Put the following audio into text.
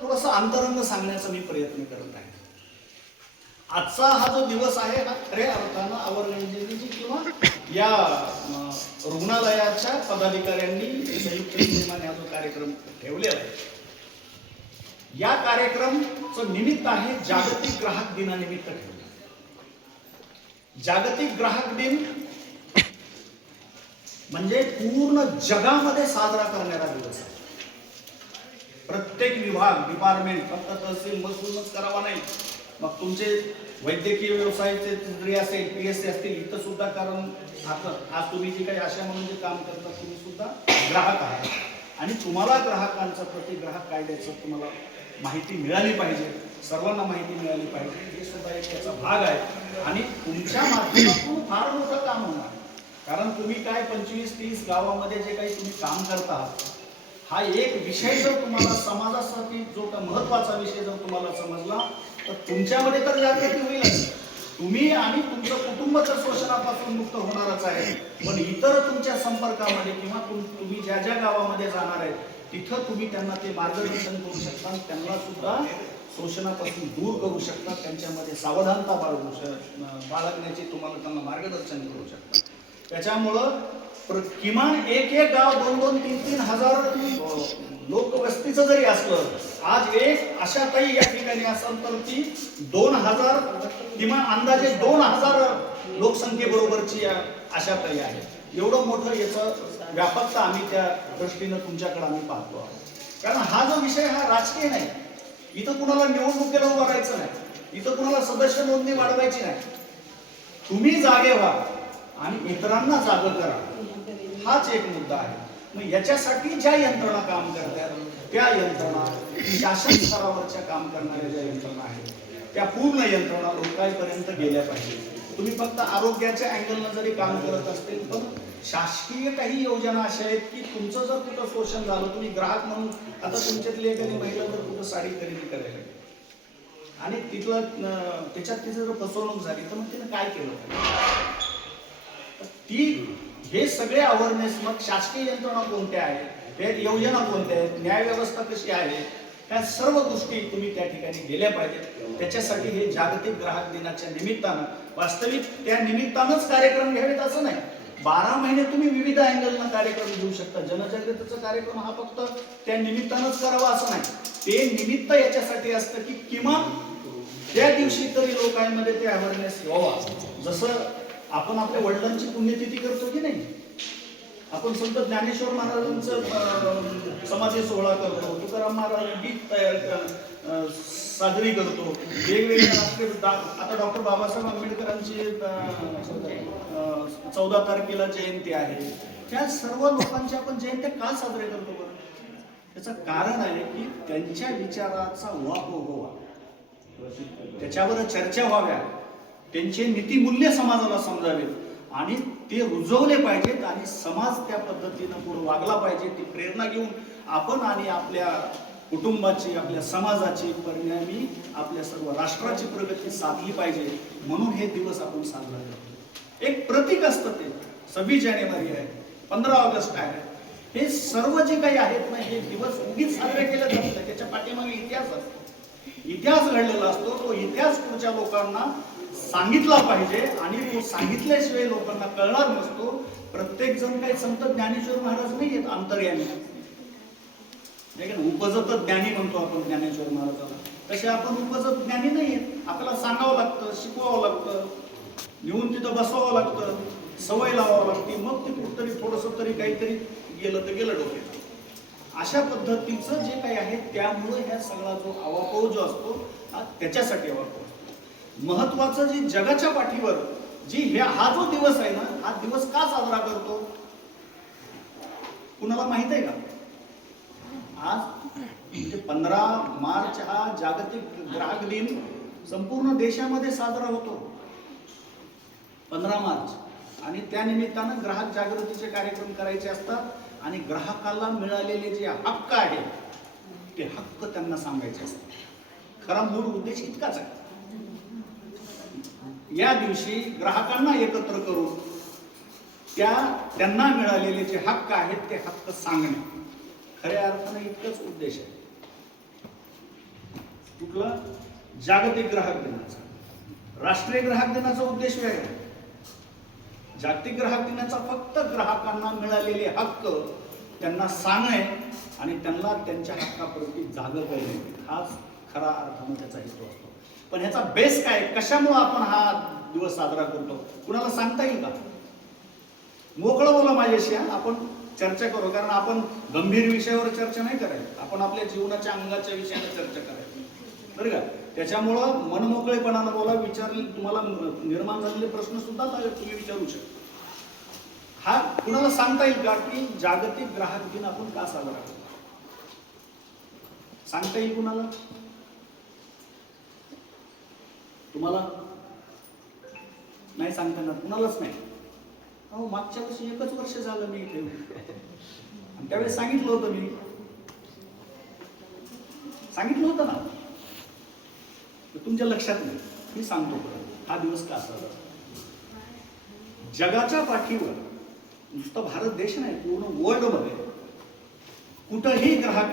थोडंसं अंतरंग सांगण्याचा मी प्रयत्न करत आहे. आजचा हा जो दिवस आहे हा खऱ्या अर्थानं अवर्णिंजी किंवा या रुग्णालयाच्या पदाधिकाऱ्यांनी संयुक्त विद्यमाने हा जो कार्यक्रम ठेवलेला आहे, या कार्यक्रमचं निमित्त आहे जागतिक ग्राहक दिनानिमित्त ठेवलं. जागतिक ग्राहक दिन म्हणजे पूर्ण जगामध्ये साजरा करणारा दिवस आहे. प्रत्येक विभाग डिपार्टमेंट फक्त तहसील महसूलच करावा नाही, मग तुमचे वैद्यकीय व्यवसायाचे जरी असेल PSC असतील इथं सुद्धा, कारण आता आज तुम्ही जे काही आशा म्हणून जे काम करता तुम्ही सुद्धा ग्राहक आहात आणि तुम्हाला ग्राहकांचा प्रति ग्राहक कायद्याचं तुम्हाला माहिती मिळाली पाहिजे, सर्वांना माहिती मिळाली पाहिजे, हे सुद्धा एक त्याचा भाग आहे. आणि तुमच्या माध्यमातून फार मोठं काम होणार, कारण तुम्ही काय 25-30 गावामध्ये जे काही तुम्ही काम करता, हा एक विषय जर तुम्हाला समाजासाठी जो का महत्वाचा विषय जर तुम्हाला समजला तर तुमच्यामध्ये तर जागृती होईल. तुम्ही आणि तुमचं कुटुंब तर शोषणापासून मुक्त होणारच आहे, पण इतर तुमच्या संपर्कामध्ये किंवा तुम्ही ज्या ज्या गावामध्ये जाणार आहे तिथं तुम्ही त्यांना ते मार्गदर्शन करू शकता, त्यांना सुद्धा शोषणापासून दूर करू शकता, त्यांच्यामध्ये सावधानता बाळगण्याचे तुम्हाला त्यांना मार्गदर्शन करू शकता. त्याच्यामुळं किमान एक गाव 2-3 हजार लोकवस्तीचं जरी असलं, आज एक आशाताई या ठिकाणी असेल तर ती 2000 किमान अंदाजे 2000 लोकसंख्येबरोबरची आशाताई आहे. एवढं मोठं याचं व्यापकता आम्ही त्या दृष्टीनं तुमच्याकडे आम्ही पाहतो आहोत. कारण हा जो विषय हा राजकीय नाही, इथं कुणाला निवडणुकीला उभं राहायचं नाही, इथं कुणाला सदस्य नोंदणी वाढवायची नाही. तुम्ही जागे व्हा आणि इतरांना जागं करा, हाच एक मुद्दा आहे. मग याच्यासाठी ज्या यंत्रणा काम करतात त्या यंत्रणा, शासन स्तरावरच्या काम करणाऱ्या ज्या यंत्रणा आहेत त्या पूर्ण यंत्रणा लोकांपर्यंत गेल्या पाहिजे. तुम्ही फक्त आरोग्याच्या अँगलनं जरी काम करत असतील, पण शासकीय काही योजना अशा आहेत की तुमचं जर कुठं शोषण झालं, तुम्ही ग्राहक म्हणून आता तुमच्यातली एखादी महिला जर कुठं साडी खरेदी करायला आणि तिथलं त्याच्यात तिचं जर फसवणूक झाली तर मग तिनं काय केलं? ती हे सगळे अवेअरनेस, मग शासकीय यंत्रणा कोणत्या आहेत, हे योजना कोणत्या आहेत, न्याय व्यवस्था कशी आहे, ह्या सर्व गोष्टी तुम्ही त्या ठिकाणी गेल्या पाहिजेत. त्याच्यासाठी हे जागतिक ग्राहक दिनाच्या निमित्तानं, वास्तविक त्या निमित्तानंच कार्यक्रम घ्यावेत असं नाही, 12 महिने तुम्ही विविध अँगलनं कार्यक्रम घेऊ शकता. जनजागृतीचा कार्यक्रम हा फक्त त्या निमित्तानंच करावा असं नाही, ते निमित्त याच्यासाठी असतं की किमान त्या दिवशी तरी लोकांमध्ये ते अवेअरनेस व्हावा. जसं आपण आपल्या वडिलांची पुण्यतिथी करतो की नाही, आपण संत ज्ञानेश्वर महाराजांचं समाधी सोहळा करतो, तुकाराम महाराज गीत साजरी करतो, वेगवेगळे आता डॉक्टर बाबासाहेब आंबेडकरांची 14 तारखेला जयंती आहे. त्या सर्व लोकांची आपण जयंती का साजरे करतो बरं? त्याचं कारण आहे की त्यांच्या विचाराचा वापर व्हावा, त्याच्यावर चर्चा व्हाव्या, त्यांचे नीतिमूल्य समाजाला समजावेत आणि ते रुजवले पाहिजेत आणि समाज त्या पद्धतीनं पुढे वागला पाहिजे. ती प्रेरणा घेऊन आपण आणि आपल्या कुटुंबाची, आपल्या समाजाची, परिणामी आपल्या सर्व राष्ट्राची प्रगती साधली पाहिजे. म्हणून हे दिवस आपण साजरा करतो. एक प्रतीक असतं ते 26 जानेवारी आहे, 15 ऑगस्ट आहे, हे सर्व जे काही आहेत ना, हे दिवस उगीच साजरे केले जातात. त्याच्या पाठीमागे इतिहास असतो, इतिहास घडलेला असतो. तो इतिहास पुढच्या लोकांना सांगितला पाहिजे आणि तो सांगितल्याशिवाय लोकांना कळणार नसतो. प्रत्येक जण काही संत ज्ञानेश्वर महाराज नाही आहेत अंतर्यामी, उपजत ज्ञानी म्हणतो आपण ज्ञानेश्वर महाराजाला, तसे आपण उपजत ज्ञानी नाही आहेत. आपल्याला सांगावं लागतं, शिकवावं लागतं, नेऊन तिथं बसवावं लागतं, सवय लावावं लागते, मग ते कुठतरी थोडंसं तरी काहीतरी गेलं तर गेलं डोक्यात. अशा पद्धतीचं जे काही आहे त्यामुळे ह्या सगळा जो अवापव जो असतो त्याच्यासाठी अवापव. महत्वाचं जी जगाच्या पाठीवर जी हा जो दिवस आहे ना, हा दिवस का साजरा करतो कुणाला माहित आहे का? आज 15 मार्च हा जागतिक ग्राहक दिन संपूर्ण देशामध्ये साजरा होतो, 15 मार्च. आणि त्या निमित्तानं ग्राहक जागृतीचे कार्यक्रम करायचे असतात आणि ग्राहकाला मिळालेले जे हक्क आहेत ते हक्क त्यांना सांगायचे असतात. खरा मूळ उद्देश इतकाच आहे. या दिवशी ग्राहकांना एकत्र करून त्यांना मिळालेले जे हक्क आहेत ते हक्क सांगणे, खऱ्या अर्थाने इतकंच उद्देश आहे. कुठला? जागतिक ग्राहक दिनाचा. राष्ट्रीय ग्राहक दिनाचा उद्देश वेगळा. जागतिक ग्राहक दिनाचा फक्त ग्राहकांना मिळालेले हक्क त्यांना सांगणे आणि त्यांना त्यांच्या हक्काप्रती जागं करणे, हाच खरा अर्थानं त्याचा हेतू असतो. पण ह्याचा बेस काय, कशामुळे आपण हा दिवस साजरा करतो, कुणाला सांगता येईल का? मोकळं बोला माझ्याशी, आपण चर्चा करू. कारण आपण गंभीर विषयावर चर्चा नाही करायची, आपण आपल्या जीवनाच्या अंगाच्या विषयाने चर्चा करायची, बरं का? त्याच्यामुळं मनमोकळेपणानं बोला. विचारले तुम्हाला निर्माण झालेले प्रश्न सुद्धा तुम्ही विचारू शकता. हा कुणाला सांगता येईल का की जागतिक ग्राहक दिन आपण का साजरा करतो? सांगता येईल कुणाला? तुम्हाला नाही सांगता येणार, कुणालाच नाही. अहो, मागच्या वर्षी 1च वर्ष झालं मी इथे, आणि त्यावेळेस सांगितलं होतं ना, तुमच्या लक्षात नाही. मी सांगतो परत, हा दिवस का साजरा? जगाच्या पाठीवर नुसतं भारत देश नाही, पूर्ण वर्ल्ड मध्ये कुठंही ग्राहक